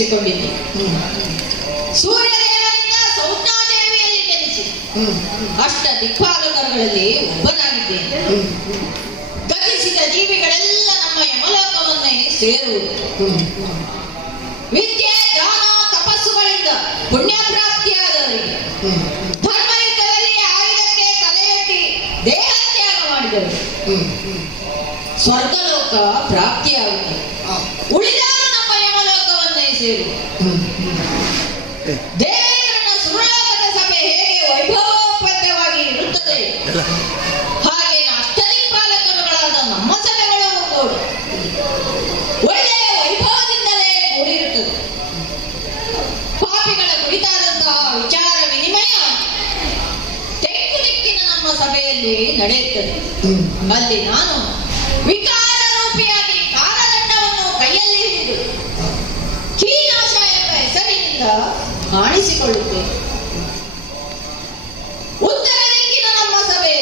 ನೆನೆಸಿಕೊಂಡಿದ್ದೆ ಸೂರ್ಯದೇವರಿಂದ ದೇವಂತ ಸೌತಾದೇವಿಯಲ್ಲಿ ನೆನೆಸಿ ಅಷ್ಟ ದಿಕ್ಪಾಲಕರುಗಳಲ್ಲಿ ಒಬ್ಬನಾಗಿದ್ದೆ. ಗತಿಸಿದ ಜೀವಿಗಳೆಲ್ಲ ನಮ್ಮ ಯಮಲೋಕವನ್ನೇ ಸೇರುವುದು. ಅಲ್ಲಿ ನಾನು ವಿಕಾರ ರೂಪಿಯಾಗಿ ಕಾಲದಂಡವನ್ನು ಕೈಯಲ್ಲಿ ಹಿಡಿದು ಕೀನಾಶ ಎಂಬ ಹೆಸರಿನಿಂದ ಕಾಣಿಸಿಕೊಳ್ಳುತ್ತೇನೆ. ಉತ್ತರ ದಿಕ್ಕಿನ ನಮ್ಮ ಸಭೆ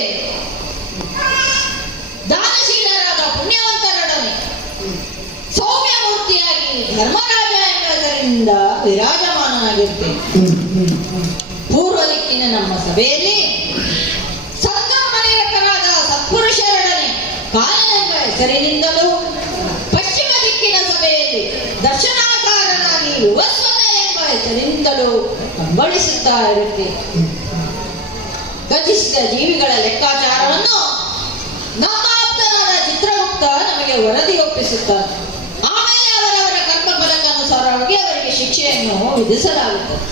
ದಾನಶೀಲರಾದ ಪುಣ್ಯವಂತರೊಡನೆ ಸೌಮ್ಯ ಮೂರ್ತಿಯಾಗಿ ಧರ್ಮರಾಜ ಎಂಬ ಹೆಸರಿನಿಂದ ವಿರಾಜಮಾನನಾಗಿರ್ತೇನೆ ಪೂರ್ವ ದಿಕ್ಕಿನ ನಮ್ಮ ಸಭೆಯಲ್ಲಿ ಗತಿಸ್ತಾ ಇರುತ್ತೆ. ಗತಿಸಿದ ಜೀವಿಗಳ ಲೆಕ್ಕಾಚಾರವನ್ನು ನಕಾಬ್ದನಾದ ಚಿತ್ರಗುಪ್ತ ನಮಗೆ ವರದಿ ಒಪ್ಪಿಸುತ್ತಾನೆ. ಆಮೇಲೆ ಅವರವರ ಕರ್ಮ ಫಲಕ್ಕನುಸಾರವಾಗಿ ಅವರಿಗೆ ಶಿಕ್ಷೆಯನ್ನು ವಿಧಿಸಲಾಗುತ್ತದೆ.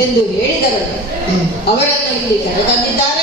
ಎಂದು ಹೇಳಿದರು ಅವರನ್ನು ಇಲ್ಲಿ ಕರೆತಂದಿದ್ದಾರೆ.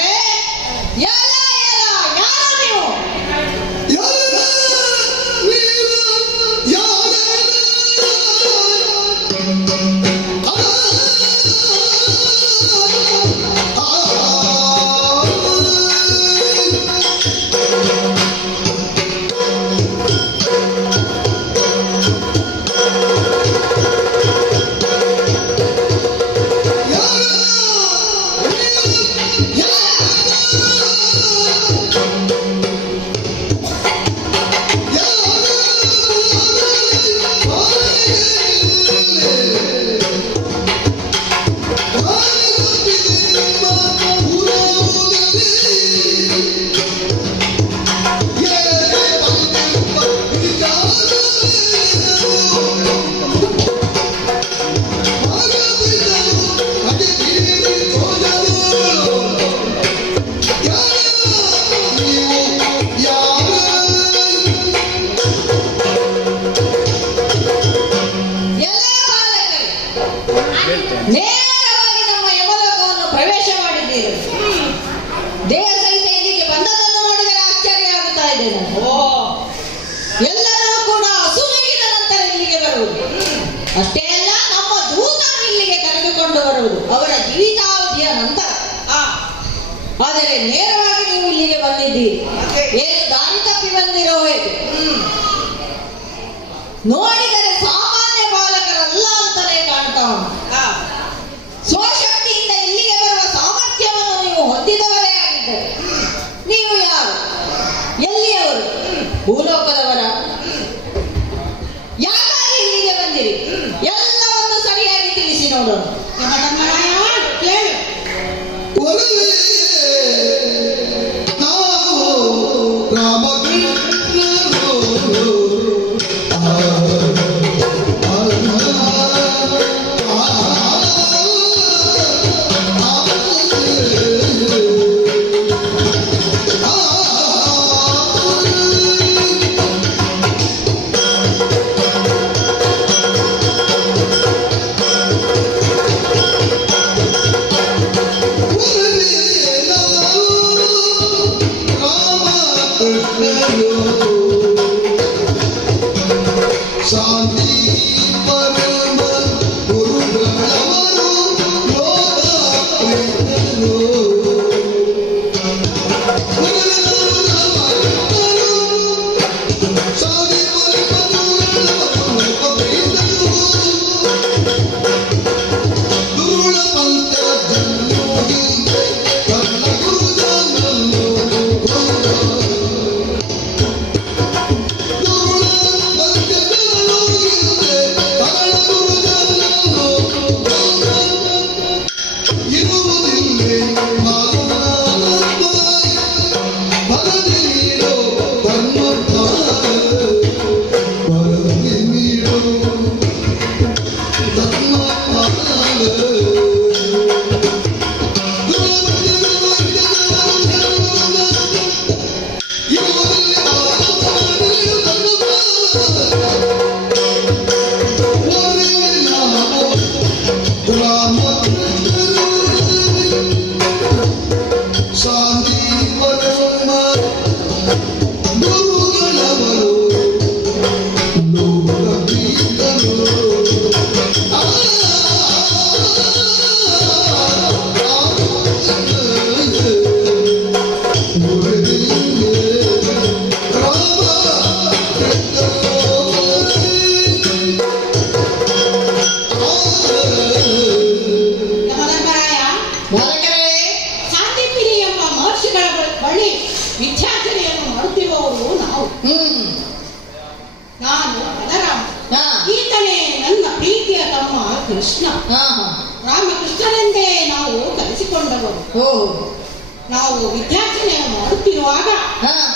ನಾವು ವಿದ್ಯಾರ್ಥಿನಿಯನ್ನು ಮಾಡುತ್ತಿರುವಾಗ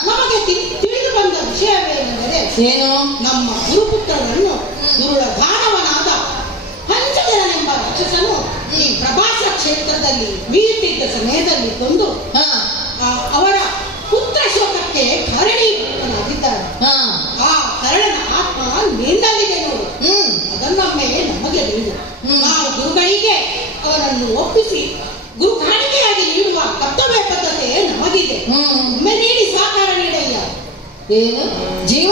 ನಮಗೆ ತಿಳಿದು ಬಂದ ವಿಷಯವೇನೆಂದರೆ ಏನು? ನಮ್ಮ ಗುರುಪುತ್ರರನ್ನು ದುರುಳಧಾನವನಾದ ಎಂಬ ರಾಕ್ಷಸನು ಈ ಪ್ರಭಾಸ ಕ್ಷೇತ್ರದಲ್ಲಿ ಬೀಳುತ್ತಿದ್ದ ಸಮಯದಲ್ಲಿ ಕೊಂದು ಅವರ ಪುತ್ರ ಶೋಕಕ್ಕೆ ಕಾರಣೀಭೂತನಾಗಿದ್ದಾನೆ ಆ ಕರಣನ ಆತ್ಮ ನಿನ್ನಲ್ಲಿದೆ ನೋಡು. ಅದನ್ನೊಮ್ಮೆ ನಮಗೆ ತಿಳಿದು ನಾವು ಗುರುಗಳಿಗೆ ಅವರನ್ನು ಒಪ್ಪಿಸಿ ಗುರು ಕಾಣಿಕೆ ಬದುಕಬೇಕಾಗತ್ತೆ ನಮಗಿದೆ. ಒಮ್ಮೆ ನೀಡಿ ಸಾಕಾರ ನೀಡಯ್ಯ. ಏನು? ಜೀವ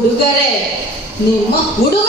ಹುಡುಗರೇ ನಿಮ್ಮ ಹುಡುಗ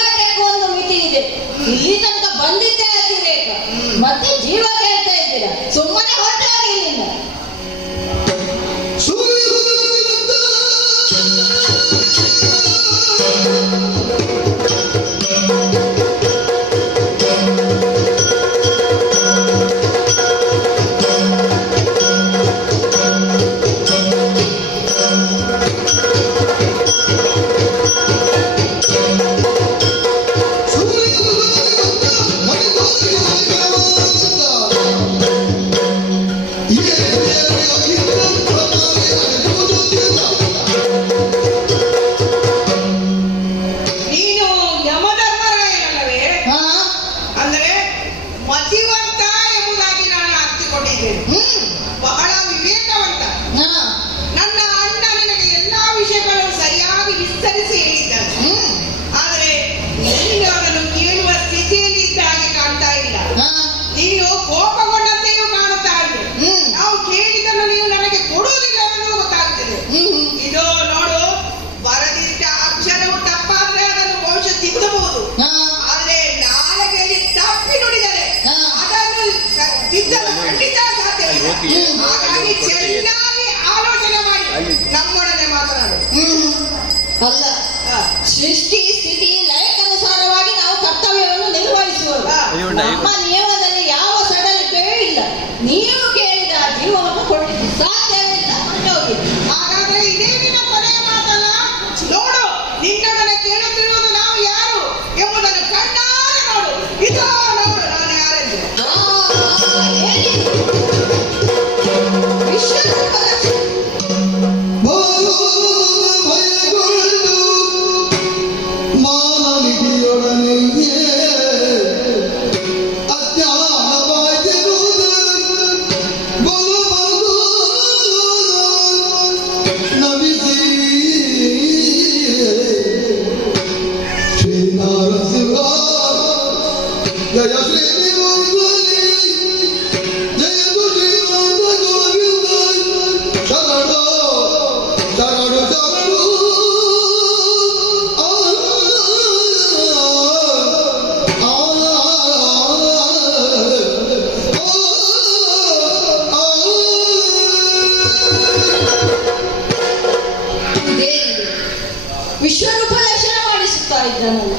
ಮಾಡಿಸುತ್ತಾ ಇದ್ದನಲ್ಲ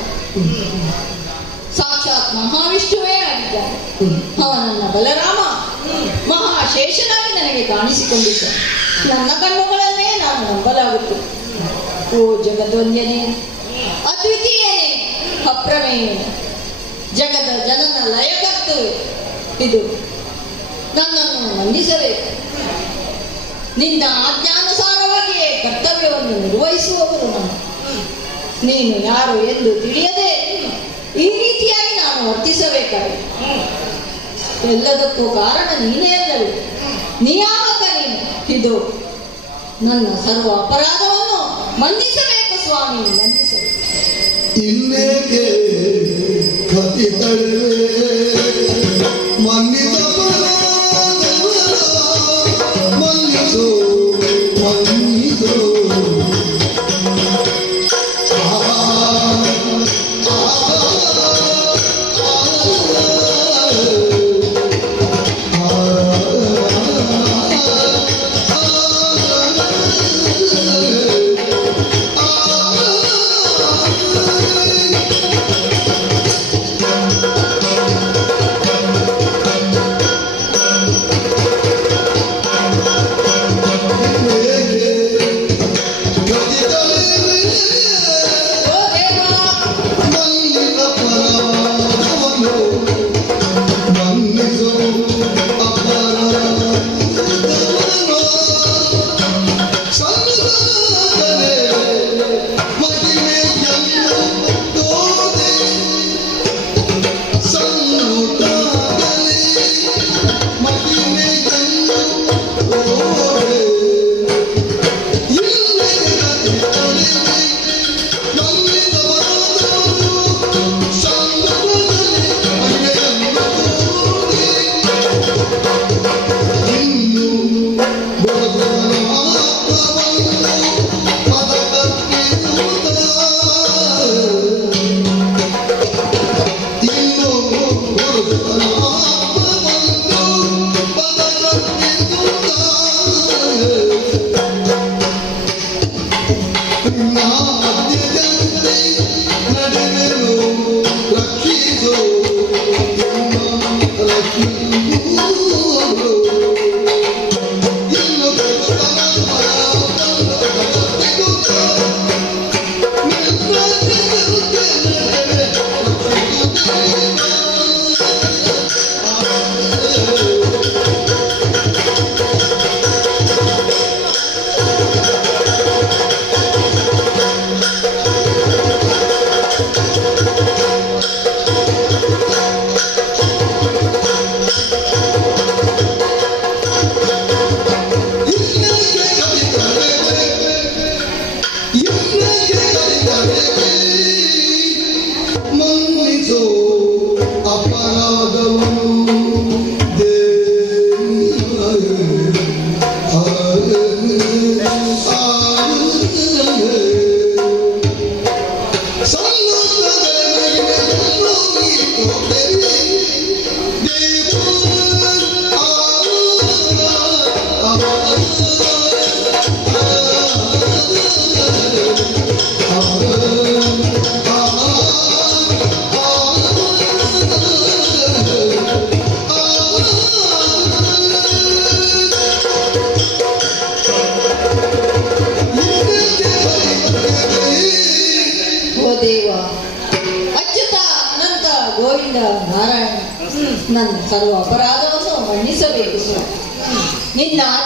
ಸಾಕ್ಷಾತ್ ಮಹಾವಿಷ್ಣುವೇ ಆಗಿದ್ದಾನೆ. ಅವನನ್ನ ಬಲರಾಮ ಮಹಾಶೇಷನಾಗಿ ನನಗೆ ಕಾಣಿಸಿಕೊಂಡಿದ್ದ. ನನ್ನ ಕಣ್ಣುಗಳನ್ನೇ ನಾನು ನಂಬಲಾಗುತ್ತೆ. ಓ ಜಗದ್ವಂದ್ಯನೇ ಅದ್ವಿತೀಯನೇ, ಅಪ್ರಮೇಯನೇ, ಜಗದ ಜನನ ಲಯಕತ್ತು ಇದು ನನ್ನನ್ನು ವಂದಿಸಬೇಕು ನಿನ್ನ ಆಜ್ಞಾನುಸಾರವಾಗಿಯೇ ಕರ್ತವ್ಯವನ್ನು ನಿರ್ವಹಿಸುವವರು ನಾನು. ನೀನು, ಯಾರು ಎಂದು ತಿಳಿಯದೆ ಈ ರೀತಿಯಾಗಿ ನಾನು ವರ್ತಿಸಬೇಕಾಗಿದೆ. ಎಲ್ಲದಕ್ಕೂ ಕಾರಣ ನೀನೇ ಅಲ್ಲವೇ ನಿಯಾಮಕ ನೀನು? ಇದು ನನ್ನ ಸರ್ವ ಅಪರಾಧವನ್ನು ಮನ್ನಿಸಬೇಕು ಸ್ವಾಮಿ ಮನ್ನಿಸಬೇಕು ಇನ್ನೇಕೆ ಮನ್ನಿದ ಗೋವಿಂದ ನಾರಾಯಣ ನನ್ನ ಸರ್ವ ಅಪರಾಧವನ್ನು ಮನ್ನಿಸಬೇಕು ಸ್ವಾಮಿ ನಿನ್ನ ಆಜ್ಞೆಯಂತೆ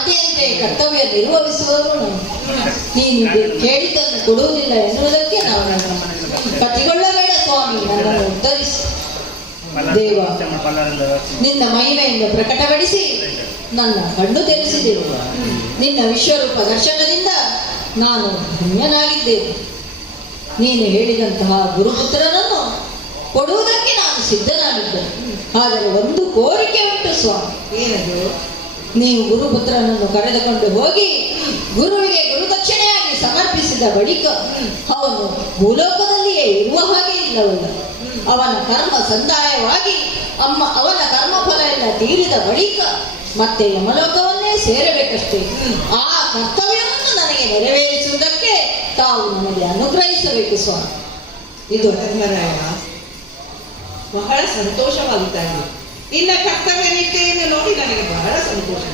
ಕರ್ತವ್ಯ ನಿರ್ವಹಿಸುವವರು ನೀನು ಕೇಳಿದ್ದನ್ನು ಕೊಡುವುದಿಲ್ಲ ಎನ್ನುವುದಕ್ಕೆ ನಾವು ಕಟ್ಟಿಕೊಳ್ಳಬೇಡ ಸ್ವಾಮಿ, ನನ್ನನ್ನು ಉತ್ತರಿಸಿ ದೇವ, ನಿನ್ನ ಮಹಿಮೆಯಿಂದ ಪ್ರಕಟಪಡಿಸಿ ನನ್ನ ಕಣ್ಣು ತೆರೆಸಿದೆವು. ನಿನ್ನ ವಿಶ್ವರೂಪ ದರ್ಶನದಿಂದ ನಾನು ಧನ್ಯನಾಗಿದ್ದೇನೆ. ನೀನು ಹೇಳಿದಂತಹ ಗುರುಪುತ್ರನನ್ನು ಕೊಡುವುದಕ್ಕೆ ನಾನು ಸಿದ್ಧನಾಗಿದ್ದೇನೆ. ಆದರೆ ಒಂದು ಕೋರಿಕೆ ಉಂಟು ಸ್ವಾಮಿ. ಏನದು? ನೀವು ಗುರುಪುತ್ರನನ್ನು ಕರೆದುಕೊಂಡು ಹೋಗಿ ಗುರುವಿಗೆ ಗುರುದಕ್ಷಿಣೆಯಾಗಿ ಸಮರ್ಪಿಸಿದ ಬಳಿಕ ಅವನು ಭೂಲೋಕದಲ್ಲಿಯೇ ಇರುವ ಹಾಗೆ ಇಲ್ಲವಲ್ಲ. ಅವನ ಕರ್ಮ ಸಂದಾಯವಾಗಿ ಅಮ್ಮ, ಅವನ ಕರ್ಮಫಲ ಎಲ್ಲ ತೀರಿದ ಬಳಿಕ ಮತ್ತೆ ಯಮಲೋಕವನ್ನೇ ಸೇರಬೇಕಷ್ಟೇ. ಆ ಕರ್ತವ್ಯವನ್ನು ನನಗೆ ನೆರವೇರಿಸುವುದಕ್ಕೆ ತಾವು ನನಗೆ ಅನುಗ್ರಹಿಸಬೇಕು ಸ್ವಾಮಿ. ಇದು ಧರ್ಮರಾಯ ಬಹಳ ಸಂತೋಷವಾಗುತ್ತಾಗಿದೆ ಇನ್ನ ಕರ್ತವ್ಯ ನಿಷ್ಠೆಯನ್ನು ನೋಡಿ ನನಗೆ ಬಹಳ ಸಂತೋಷ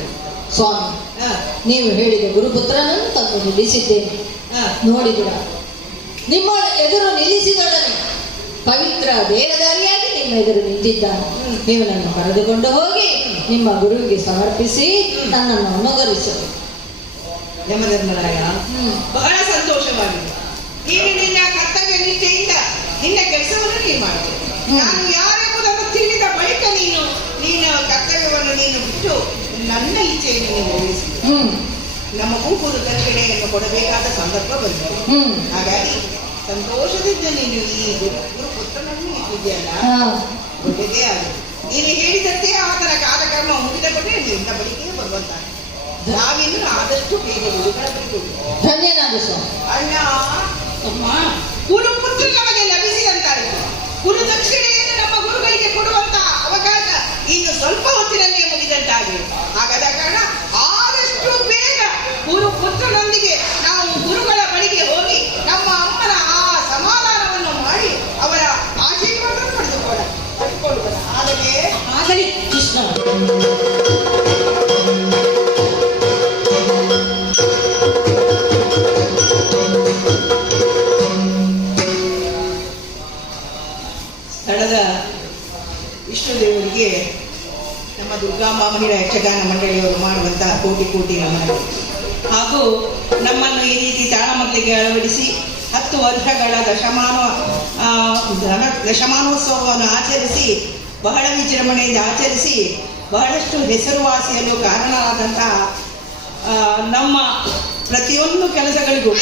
ಸ್ವಾಮಿ ನೀವು ಹೇಳಿದ ಗುರುಪುತ್ರನನ್ನು ತಂದು ನಿಲ್ಲಿಸಿದ್ದೇನೆ. ನೋಡಿದುರ ನಿಮ್ಮ ಎದುರು ನಿಲ್ಲಿಸಿದೊಡನೆ ಪವಿತ್ರ ದೇಹಧಾರಿಯಾಗಿ ನಿಮ್ಮ ಎದುರು ನಿಂತಿದ್ದಾನೆ. ನೀವು ನನ್ನ ಕರೆದುಕೊಂಡು ಹೋಗಿ ನಿಮ್ಮ ಗುರುವಿಗೆ ಸಮರ್ಪಿಸಿ ನನ್ನನ್ನು ಅನುಗರಿಸಬೇಕು ಯಮಧರ್ಮರಾಯ. ಬಹಳ ಸಂತೋಷವಾಗಿದೆ ನೀನು ನಿನ್ನ ಕರ್ತವ್ಯ ನಿಷ್ಠೆಯಿಂದ ನಿನ್ನ ಕೆಲಸವನ್ನು ನೀವು ಮಾಡಿದೆ. ನಾನು ಯಾರೆಂಬುದನ್ನು ತಿಳಿದ ಬಳಿಕ ನೀನು ನೀನು ಕರ್ತವ್ಯವನ್ನು ನೀನು ಬಿಟ್ಟು ನನ್ನ ಇಚ್ಛೆಯನ್ನು ನೀವು ನಮಗೂ ಕುರುದಕ್ಷಿಣೆ ನಮ್ಮ ಗುಂಪು ದಕ್ಷಿಣೆಯನ್ನು ಕೊಡಬೇಕಾದ ಸಂದರ್ಭ ಹ್ಮ್. ಹಾಗಾಗಿ ಸಂತೋಷದಿಂದ ನೀನು ಈ ಗುರು ಪುತ್ರನನ್ನು ಇಟ್ಟಿದೆಯಲ್ಲ ಒಳ್ಳೆಯದೇ ಆಗಿದೆ ನೀನು ಹೇಳಿದಂತೆ ಆತನ ಕಾಲಕ್ರಮ ಮುಗಿದ ಕೊಟ್ಟರೆ ನಿನ್ನ ಬಳಿಗೆ ಬರುವಂತಾಗಿದೆ ನಾವಿನ್ನು ಆದಷ್ಟು ಬೇಗ ಗುರುಗಳ ಬಳಿಗೆ. ಧನ್ಯನಾದ ಅಣ್ಣ ಅಮ್ಮ ಗುರುಪುತ್ರ ನಮಗೆ ಲಭಿಸಿದಂತಾಯಿತು ಗುರು ದಕ್ಷಿಣೆಯನ್ನು ನಮ್ಮ ಗುರುಗಳಿಗೆ ಕೊಡುವಂತ ಅವಕಾಶ ಇನ್ನು ಸ್ವಲ್ಪ ಹೊತ್ತಿನಲ್ಲಿ ಮುಗಿದಂತಾಗಿದೆ. ಹಾಗಾದ ಕಾರಣ ಆದಷ್ಟು ಬೇಗ ಗುರು ಪುತ್ರನೊಂದಿಗೆ ನಾವು ಗುರುಗಳ ಬಳಿಗೆ ಹೋಗಿ ನಮ್ಮ ಅಮ್ಮನ ಆ ಸಮಾಧಾನವನ್ನು ಮಾಡಿ ಅವರ ಆಶೀರ್ವಾದ ಪಡೆದುಕೊಳ್ಳ ಪಡೆದುಕೊಳ್ಳೋಣ ಆದರೆ ಆಗಲಿ ಕೃಷ್ಣ. ಅಳವಡಿಸಿ ಹತ್ತು ವರ್ಷಗಳ ದಶಮಾನ ದಶಮಾನೋತ್ಸವವನ್ನು ಆಚರಿಸಿ, ಬಹಳ ವಿಜೃಂಭಣೆಯಿಂದ ಆಚರಿಸಿ, ಬಹಳಷ್ಟು ಹೆಸರುವಾಸಿಯಲು ಕಾರಣರಾದಂತಹ ನಮ್ಮ ಪ್ರತಿಯೊಂದು ಕೆಲಸಗಳಿಗೂ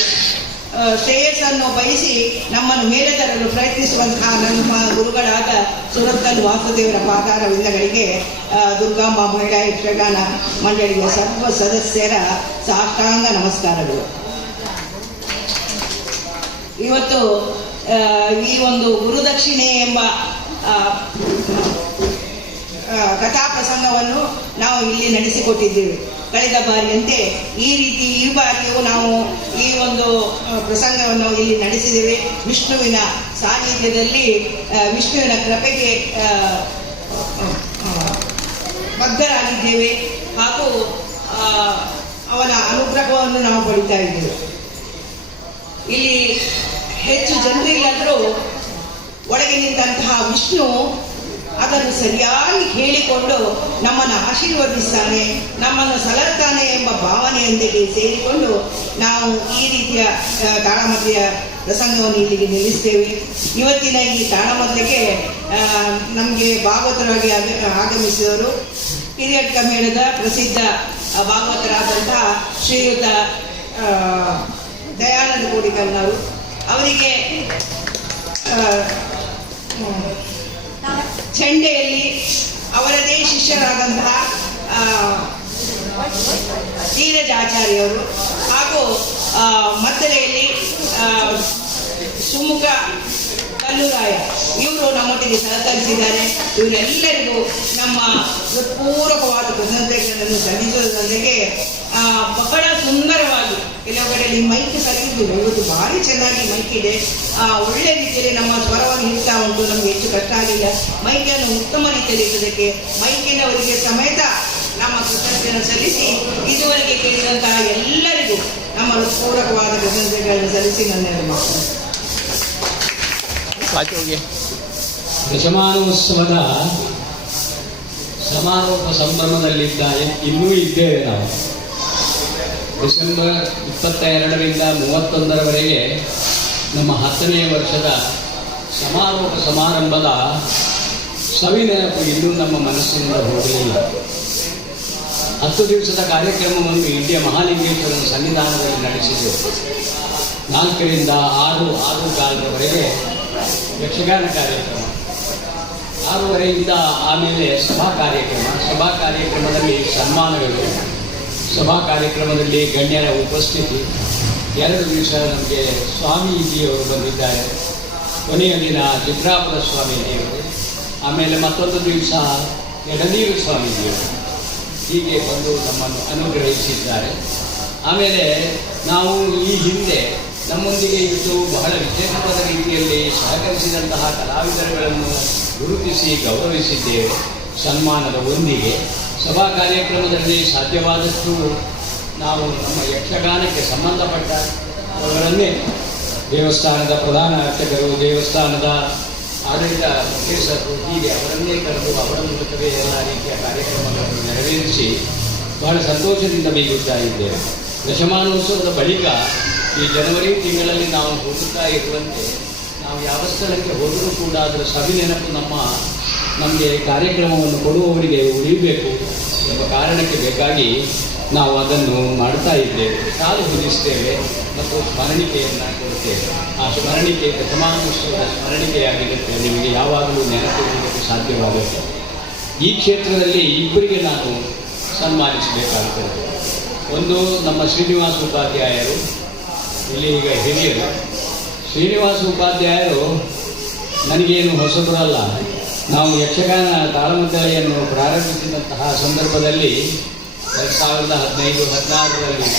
ಶ್ರೇಯಸ್ಸನ್ನು ಬಯಸಿ ನಮ್ಮನ್ನು ಮೇಲೆ ತರಲು ಪ್ರಯತ್ನಿಸುವಂತಹ ನಮ್ಮ ಗುರುಗಳಾದ ಸುರತ್ಕಲ್ ವಾಸುದೇವರ ಪಾದಾರವಿಂದಗಳಿಗೆ ವಿಂದಗಳಿಗೆ ದುರ್ಗಾಂಬ ಮಹಿಳಾ ಯಕ್ಷಗಾನ ಮಂಡಳಿಯ ಸರ್ವ ಸದಸ್ಯರ ಸಾಷ್ಟಾಂಗ ನಮಸ್ಕಾರಗಳು. ಇವತ್ತು ಈ ಒಂದು ಗುರುದಕ್ಷಿಣೆ ಎಂಬ ಕಥಾ ಪ್ರಸಂಗವನ್ನು ನಾವು ಇಲ್ಲಿ ನಡೆಸಿಕೊಟ್ಟಿದ್ದೇವೆ. ಕಳೆದ ಬಾರಿಯಂತೆ ಈ ರೀತಿ, ಈ ಬಾರಿಯೂ ನಾವು ಈ ಒಂದು ಪ್ರಸಂಗವನ್ನು ಇಲ್ಲಿ ನಡೆಸಿದ್ದೇವೆ. ವಿಷ್ಣುವಿನ ಸಾನ್ನಿಧ್ಯದಲ್ಲಿ ವಿಷ್ಣುವಿನ ಕೃಪೆಗೆ ಬದ್ಧರಾಗಿದ್ದೇವೆ ಹಾಗೂ ಅವನ ಅನುಗ್ರಹವನ್ನು ನಾವು ಪಡಿತಾ ಇದ್ದೇವೆ. ಇಲ್ಲಿ ಹೆಚ್ಚು ಜನರಿಲ್ಲಾದರೂ ಒಳಗೆ ನಿಂತಹ ವಿಷ್ಣು ಅದನ್ನು ಸರಿಯಾಗಿ ಹೇಳಿಕೊಂಡು ನಮ್ಮನ್ನು ಆಶೀರ್ವದಿಸ್ತಾನೆ, ನಮ್ಮನ್ನು ಸಲರ್ತಾನೆ ಎಂಬ ಭಾವನೆಯೊಂದಿಗೆ ಸೇರಿಕೊಂಡು ನಾವು ಈ ರೀತಿಯ ತಾಳಮದ್ಯ ಪ್ರಸಂಗವನ್ನು ಇಲ್ಲಿಗೆ ನಿಲ್ಲಿಸ್ತೇವೆ. ಇವತ್ತಿನ ಈ ತಾಳಮದ್ಯಕ್ಕೆ ನಮಗೆ ಭಾಗವತರಾಗಿ ಆಗ- ಆಗಮಿಸಿದವರು ಹಿರಿಯಟ್ಟ ಮೇಳದ ಪ್ರಸಿದ್ಧ ಭಾಗವತರಾದಂತಹ ಶ್ರೀಯುತ ದಯಾನಂದ ಕೋಡಿಕಲ್ನವರು. ಅವರಿಗೆ ಚೆಂಡೆಯಲ್ಲಿ ಅವರದೇ ಶಿಷ್ಯರಾದಂತಹ ಧೀರಜಾಚಾರ್ಯವರು ಹಾಗೂ ಮದ್ದಲೆಯಲ್ಲಿ ಸುಮುಖ ಕಲ್ಲುರಾಯ ಇವರು ನಮ್ಮೊಟ್ಟಿಗೆ ಸಹಕರಿಸಿದ್ದಾರೆ. ಇವರೆಲ್ಲರಿಗೂ ನಮ್ಮ ಪೂರಕವಾದ ಕೃತಜ್ಞತೆಗಳನ್ನು ಆ, ಬಹಳ ಸುಂದರವಾಗಿ ಕೆಲವು ಕಡೆಯಲ್ಲಿ ಮೈಕ್ ಸರಿಯಿದ್ದಿಲ್ಲ ಇವತ್ತು ಭಾರಿ ಚೆನ್ನಾಗಿ ಮೈಕ್ ಇದೆ. ಆ, ಒಳ್ಳೆ ರೀತಿಯಲ್ಲಿ ನಮ್ಮ ಸ್ವರವನ್ನು ಹಿಡ್ತಾ ಉಂಟು ನಮ್ಗೆ ಹೆಚ್ಚು ಕಷ್ಟ ಆಗಿಲ್ಲ ಮೈಕನ್ನು ಉತ್ತಮ ರೀತಿಯಲ್ಲಿ ಇಟ್ಟದಕ್ಕೆ ಮೈಕಿನವರಿಗೆ ಸಮೇತ ನಮ್ಮ ಕೃತಜ್ಞತೆಯನ್ನು ಸಲ್ಲಿಸಿ ಇದುವರೆಗೆ ಕೇಳಿದಂತಹ ಎಲ್ಲರಿಗೂ ನಮ್ಮ ಪೂರಕವಾದ ಕೃತಜ್ಞತೆಗಳನ್ನು ಸಲ್ಲಿಸಿ ನನ್ನ ಮಾತು ದಶಮಾನೋತ್ಸವದ ಸಮಾರೋಪ ಸಂಭ್ರಮದಲ್ಲಿದ್ದ ಇನ್ನೂ ಇದ್ದೇವೆ ನಾವು. ಡಿಸೆಂಬರ್ ಇಪ್ಪತ್ತ ಎರಡರಿಂದ ಮೂವತ್ತೊಂದರವರೆಗೆ ನಮ್ಮ ಹತ್ತನೇ ವರ್ಷದ ಸಮಾರೋಪ ಸಮಾರಂಭದ ಸವಿನೆನಪು ಇನ್ನೂ ನಮ್ಮ ಮನಸ್ಸಿನಿಂದ ಹೋಗಲಿಲ್ಲ. ಹತ್ತು ದಿವಸದ ಕಾರ್ಯಕ್ರಮವನ್ನು ಇಂಡಿಯ ಮಹಾಲಿಂಗೇಶ್ವರನ ಸನ್ನಿಧಾನದಲ್ಲಿ ನಡೆಸಿದ್ದೆವು ನಾಲ್ಕರಿಂದ ಆರು ಆರು ಕಾಲದವರೆಗೆ ಯಕ್ಷಗಾನ ಕಾರ್ಯಕ್ರಮ. ಆರೂವರೆಯಿಂದ ಆಮೇಲೆ ಸಭಾ ಕಾರ್ಯಕ್ರಮ. ಸಭಾ ಕಾರ್ಯಕ್ರಮದಲ್ಲಿ ಸನ್ಮಾನಗಳು. ಸಭಾ ಕಾರ್ಯಕ್ರಮದಲ್ಲಿ ಗಣ್ಯರ ಉಪಸ್ಥಿತಿ. ಎರಡು ದಿವಸ ನಮಗೆ ಸ್ವಾಮೀಜಿಯವರು ಬಂದಿದ್ದಾರೆ. ಕೊನೆಯ ದಿನ ಚಿತ್ರಾಪುರ ಸ್ವಾಮೀಜಿಯವರು. ಆಮೇಲೆ ಮತ್ತೊಂದು ದಿವಸ ಎಡನೀರು ಸ್ವಾಮೀಜಿಯವರು. ಹೀಗೆ ಬಂದು ನಮ್ಮನ್ನು ಅನುಗ್ರಹಿಸಿದ್ದಾರೆ. ಆಮೇಲೆ ನಾವು ಈ ಹಿಂದೆ ನಮ್ಮೊಂದಿಗೆ ಇವತ್ತು ಬಹಳ ವಿಶೇಷವಾದ ರೀತಿಯಲ್ಲಿ ಸಹಕರಿಸಿದಂತಹ ಕಲಾವಿದರುಗಳನ್ನು ಗುರುತಿಸಿ ಗೌರವಿಸಿದ್ದೇವೆ. ಸನ್ಮಾನದ ಒಂದಿಗೆ ಸಭಾ ಕಾರ್ಯಕ್ರಮದಲ್ಲಿ ಸಾಧ್ಯವಾದಷ್ಟು ನಾವು ನಮ್ಮ ಯಕ್ಷಗಾನಕ್ಕೆ ಸಂಬಂಧಪಟ್ಟ ಅವರನ್ನೇ ದೇವಸ್ಥಾನದ ಪ್ರಧಾನ ಅರ್ಚಕರು, ದೇವಸ್ಥಾನದ ಆಡಳಿತ ಮುಖ್ಯಸ್ಥರು, ಹೀಗೆ ಅವರನ್ನೇ ಕರೆದು ಅವರ ಮೂಲಕವೇ ಎಲ್ಲ ರೀತಿಯ ಕಾರ್ಯಕ್ರಮಗಳನ್ನು ನೆರವೇರಿಸಿ ಬಹಳ ಸಂತೋಷದಿಂದ ಬೀಗುತ್ತಾ ಇದ್ದೇವೆ. ದಶಮಾನೋತ್ಸವದ ಬಳಿಕ ಈ ಜನವರಿ ತಿಂಗಳಲ್ಲಿ ನಾವು ಹೋಗುತ್ತಾ ಇರುವಂತೆ, ನಾವು ಯಾವ ಸ್ಥಳಕ್ಕೆ ಹೋದರೂ ಕೂಡ ಅದರ ಸವಿ ನೆನಪು ನಮ್ಮ, ನಮಗೆ ಕಾರ್ಯಕ್ರಮವನ್ನು ಕೊಡುವವರಿಗೆ ಉಳಿಯಬೇಕು ಎಂಬ ಕಾರಣಕ್ಕೆ ಬೇಕಾಗಿ ನಾವು ಅದನ್ನು ಮಾಡ್ತಾ ಇದ್ದೇವೆ. ಕಾಲು ಹೊಂದಿಸ್ತೇವೆ ಮತ್ತು ಸ್ಮರಣಿಕೆಯನ್ನು ಕೊಡುತ್ತೇವೆ. ಆ ಸ್ಮರಣಿಕೆ ಪ್ರಥಮಾನುಷ್ಠದ ಸ್ಮರಣಿಕೆಯಾಗಿರುತ್ತೆ. ನಿಮಗೆ ಯಾವಾಗಲೂ ನೆನಪಿರುವುದಕ್ಕೆ ಸಾಧ್ಯವಾಗುತ್ತೆ. ಈ ಕ್ಷೇತ್ರದಲ್ಲಿ ಇಬ್ಬರಿಗೆ ನಾನು ಸನ್ಮಾನಿಸಬೇಕಾಗ್ತದೆ. ಒಂದು ನಮ್ಮ ಶ್ರೀನಿವಾಸ ಉಪಾಧ್ಯಾಯರು ಇಲ್ಲಿ ಈಗ ಹಿರಿಯರು. ಶ್ರೀನಿವಾಸ ಉಪಾಧ್ಯಾಯರು ನನಗೇನು ಹೊಸಬರಲ್ಲ. ನಾವು ಯಕ್ಷಗಾನ ತಾಳಮದ್ದಳೆಯನ್ನು ಪ್ರಾರಂಭಿಸಿದಂತಹ ಸಂದರ್ಭದಲ್ಲಿ ಎರಡು ಸಾವಿರದ ಹದಿನೈದು, ಹದಿನಾರರಲ್ಲಿ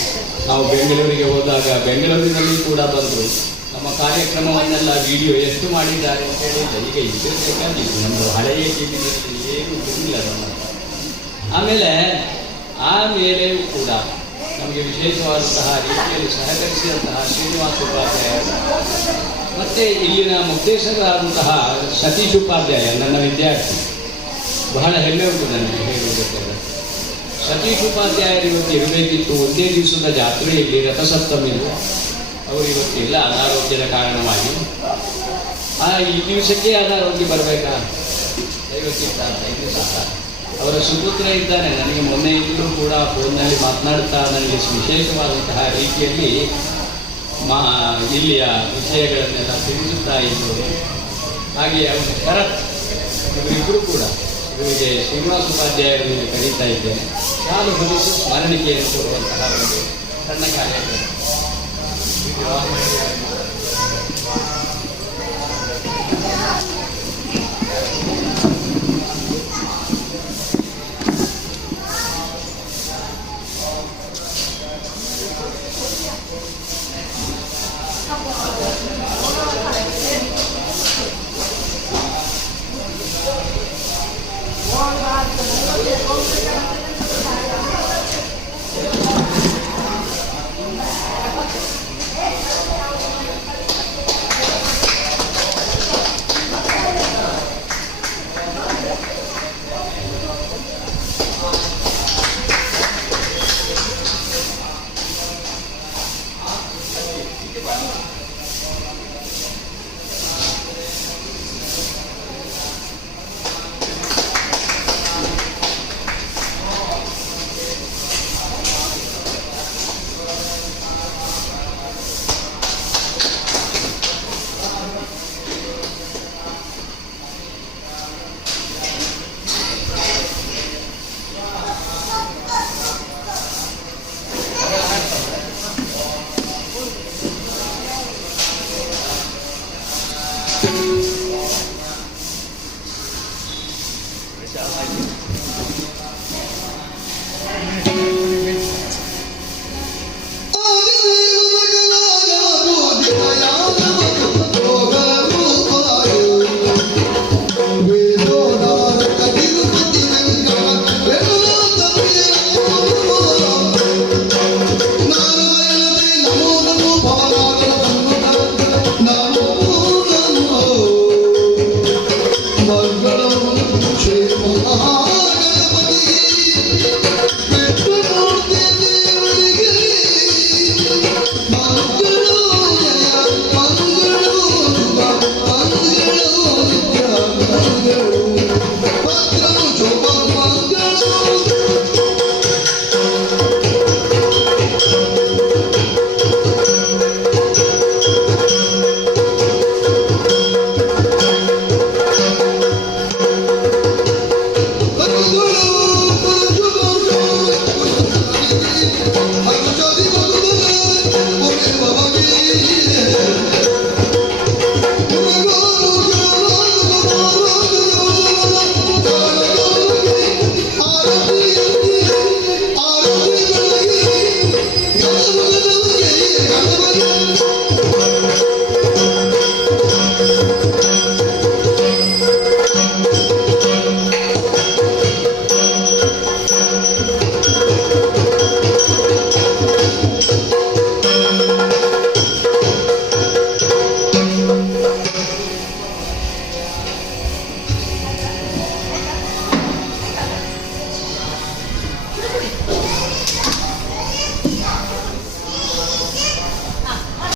ನಾವು ಬೆಂಗಳೂರಿಗೆ ಹೋದಾಗ ಬೆಂಗಳೂರಿನಲ್ಲಿ ಕೂಡ ಬಂದರು ನಮ್ಮ ಕಾರ್ಯಕ್ರಮವನ್ನೆಲ್ಲ ವಿಡಿಯೋ ಎಷ್ಟು ಮಾಡಿದ್ದಾರೆ ಅಂತ ಹೇಳಿದ್ರೆ ಈಗ ಇದ್ದಿರಬೇಕಾಗಿತ್ತು ನಮ್ಮದು ಹಳೆಯ ಜೀವನದಲ್ಲಿ ಏನೂ ಇರಲಿಲ್ಲ ನಮ್ಮ ಆಮೇಲೆ ಆಮೇಲೆ ಕೂಡ ನಮಗೆ ವಿಶೇಷವಾದಂತಹ ರೀತಿಯಲ್ಲಿ ಸಹಕರಿಸಿದಂತಹ ಶ್ರೀನಿವಾಸ ಉಪಾಧ್ಯಾಯ. ಮತ್ತು ಇಲ್ಲಿನ ಮುಕ್ತೇಶ್ವರರಾದಂತಹ ಸತೀಶ್ ಉಪಾಧ್ಯಾಯ, ನನ್ನ ವಿದ್ಯಾರ್ಥಿ. ಬಹಳ ಹೆಮ್ಮೆ ಉಂಟು ನನಗೆ ಹೇಳುವುದಕ್ಕೆ ಸತೀಶ್ ಉಪಾಧ್ಯಾಯರು ಇವತ್ತು ಇರಬೇಕಿತ್ತು. ಒಂದೇ ದಿವಸದ ಜಾತ್ರೆಯಲ್ಲಿ ರಥಸಪ್ತಮಿ ಅವರು ಇವತ್ತಿಲ್ಲ ಅನಾರೋಗ್ಯದ ಕಾರಣವಾಗಿ. ಆ ಈ ದಿವಸಕ್ಕೆ ಅನಾರೋಗ್ಯ ಬರಬೇಕಾ? ದೈವಚಿತ್ತ ಐದು ಸತ್ತ ಅವರ ಸುಪುತ್ರ ಇದ್ದಾನೆ. ನನಗೆ ಮೊನ್ನೆ ಇದ್ದರೂ ಕೂಡ ಫೋನ್ನಲ್ಲಿ ಮಾತನಾಡ್ತಾ ನನಗೆ ವಿಶೇಷವಾದಂತಹ ರೀತಿಯಲ್ಲಿ ಮಾ, ಇಲ್ಲಿಯ ವಿಷಯಗಳನ್ನೆಲ್ಲ ತಿಳಿಸುತ್ತಾ ಇದ್ದರು. ಹಾಗೆ ಅವನು ಶರತ್ ಇವರಿಬ್ಬರು ಕೂಡ ಇವರಿಗೆ ಶ್ರೀನಿವಾಸ ಉಪಾಧ್ಯಾಯರನ್ನು ಕರೀತಾ ಇದ್ದೇನೆ. ಕಾಲು ಹೊಲಿಸು ಸ್ಮರಣಿಕೆಯನ್ನು ಕೊಡುವಂತಹ ಒಂದು ಸಣ್ಣ ಕಾರ್ಯಕ್ರಮ.